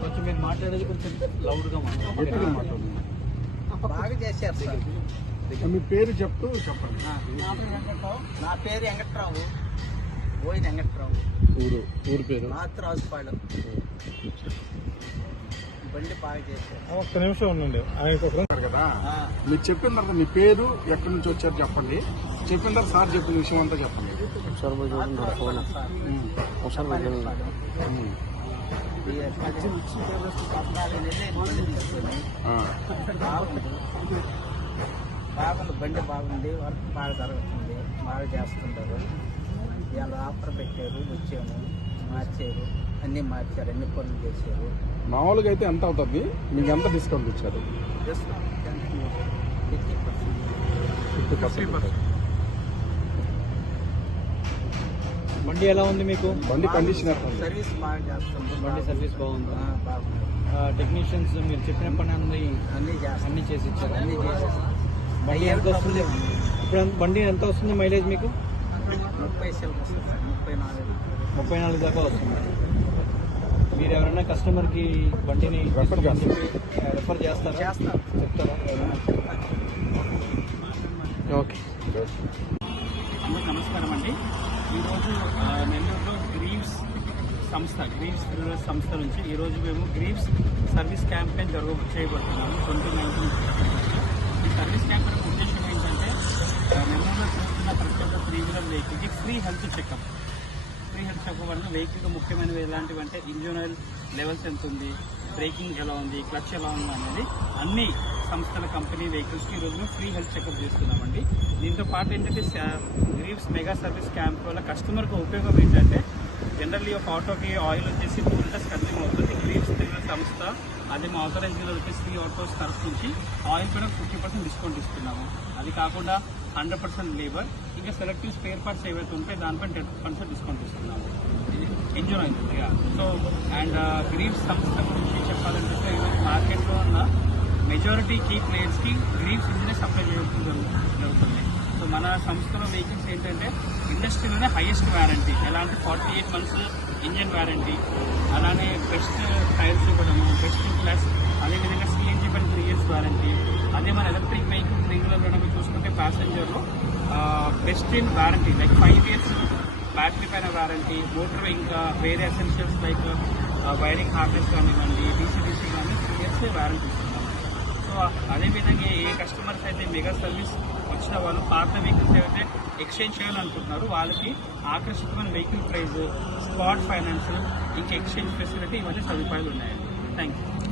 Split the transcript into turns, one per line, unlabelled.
కొంచెం మీరు మాట్లాడేది కొంచెం లౌడ్గా
మాట్లాడండి.
బాగా చేశారు సార్.
మీ పేరు చెప్తూ చెప్పండి.
నా పేరు వెంకట్రావు. పోయిన వెంకట్రావు.
ఊరు ఊరు పేరు?
రాజుపాడు బండి బాగా చేశారు.
ఒక్క నిమిషం ఉండండి.
ఉన్నారు కదా? మీరు చెప్పిన తర్వాత మీ పేరు ఎక్కడి నుంచి వచ్చారు చెప్పండి. చెప్పిన తర్వాత సార్ చెప్పిన విషయం అంతా చెప్పండి.
రాజుపాడు సార్. బాగుంది బండి బాగుంది వర్క్ బాగా జరుగుతుంది బాగా చేస్తుంటారు. ఇవాళ ఆఫర్ పెట్టారు వచ్చాము మార్చారు అన్నీ మార్చారు అన్ని పనులు చేశారు.
మామూలుగా అయితే ఎంత అవుతుంది? మీకు ఎంత డిస్కౌంట్ ఇచ్చారు?
Just fifty percent
fifty percent
బండి ఎలా ఉంది మీకు?
బండి కండిషన్?
సర్వీస్
బండి సర్వీస్ బాగుందా? టెక్నీషియన్స్ మీరు చెప్పిన పని అన్ని
అన్నీ
చేసి ఇచ్చారు?
అన్నీ
బండి ఎంత వస్తుంది? ఇప్పుడు బండి ఎంత వస్తుంది మైలేజ్ మీకు?
ముప్పై ముప్పై నాలుగు.
ముప్పై నాలుగు దాకా వస్తుంది. మీరు ఎవరైనా కస్టమర్కి బండిని చెప్పి రెఫర్ చేస్తారా?
చేస్తాం.
చెప్తారా? ఓకే.
అందరికి నమస్కారం అండి ఈరోజు నెల్లూరులో గ్రీవ్స్ సంస్థ గ్రీవ్స్ బ్రూవర్స్ సంస్థ నుంచి ఈరోజు మేము గ్రీవ్స్ సర్వీస్ క్యాంపెయిన్ జరగ చేయబడుతున్నాము ట్వంటీ నైన్టీన్ ఈ సర్వీస్ క్యాంపెయిన్ ఉద్దేశం ఏంటంటే నెల్లూరులో చూస్తున్న ప్రతి ఒక్క త్రీ వీలర్ వెహికల్కి free health checkup. Free health checkup వల్ల వెహికల్కి ముఖ్యమైనవి ఎలాంటివి అంటే ఇంజిన్ ఆయిల్ లెవెల్స్ ఎంత ఉంది బ్రేకింగ్ ఎలా ఉంది క్లచ్ ఎలా ఉంది అనేది అన్నీ సంస్థల కంపెనీ వెహికల్స్కి ఈరోజు మేము ఫ్రీ హెల్త్ చెకప్ చేస్తున్నామండి. దీంతో పాటు ఏంటంటే గ్రీవ్స్ మెగా సర్వీస్ క్యాంప్ వల్ల కస్టమర్కి ఉపయోగం ఏంటంటే జనరల్లీ ఒక ఆటోకి ఆయిల్ వచ్చేసి టూ లీటర్స్ కన్జ్యూమ్ అవుతుంది. గ్రీవ్స్ తిరిగిన సంస్థ అదే మా ఆథరైజ్ డీలర్ వచ్చేసి త్రీ ఆటోస్ తరఫు నుంచి ఆయిల్ కూడా ఫిఫ్టీ పర్సెంట్ డిస్కౌంట్ ఇస్తున్నాము. అది కాకుండా హండ్రెడ్ పర్సెంట్ లేబర్ ఇంకా సెలెక్టివ్ స్పేర్ పార్ట్స్ ఏవైతే ఉంటాయి దానిపైన టెన్ పర్సెంట్ డిస్కౌంట్ ఇస్తున్నాము. ఎంజాయ్ అవుతుంది సో అండ్ గ్రీవ్స్ సంస్థ గురించి చెప్పాలంటే మెజారిటీ కీ ప్లేయర్స్కి గ్రీన్ ఇంజినే సప్లై చేయడం జరుగుతుంది. సో మన సంస్థలో వెహికల్స్ ఏంటంటే ఇండస్ట్రీలోనే హైయెస్ట్ వారంటీ. ఎలా అంటే forty eight months engine warranty. అలానే బెస్ట్ టైర్స్ ఇవ్వడము బెస్ట్ ప్లస్ అదేవిధంగా సిఎన్జీ పని త్రీ ఇయర్స్ వారంటీ. అదే మన ఎలక్ట్రిక్ వెహికల్ త్రీ వీలర్లో చూసుకుంటే ప్యాసింజర్లు best in warranty. Like five years battery పైన వారంటీ మోటార్ ఇంకా వేరే ఎసెన్షియల్స్ లైక్ వైరింగ్ హార్నెస్ కానివ్వండి డీసీడీసీ కానీ త్రీ ఇయర్స్ వారంటీ. సో అదేవిధంగా ఏ కస్టమర్స్ అయితే మెగా సర్వీస్ వచ్చిన వాళ్ళు పాత వెహికల్స్ ఏవైతే ఎక్స్చేంజ్ చేయాలనుకుంటున్నారు వాళ్ళకి ఆకర్షితమైన వెహికల్ ప్రైస్ స్పాట్ ఫైనాన్స్ ఇంకా ఎక్స్చేంజ్ ఫెసిలిటీ ఇవన్నీ సదుపాయాలు ఉన్నాయండి.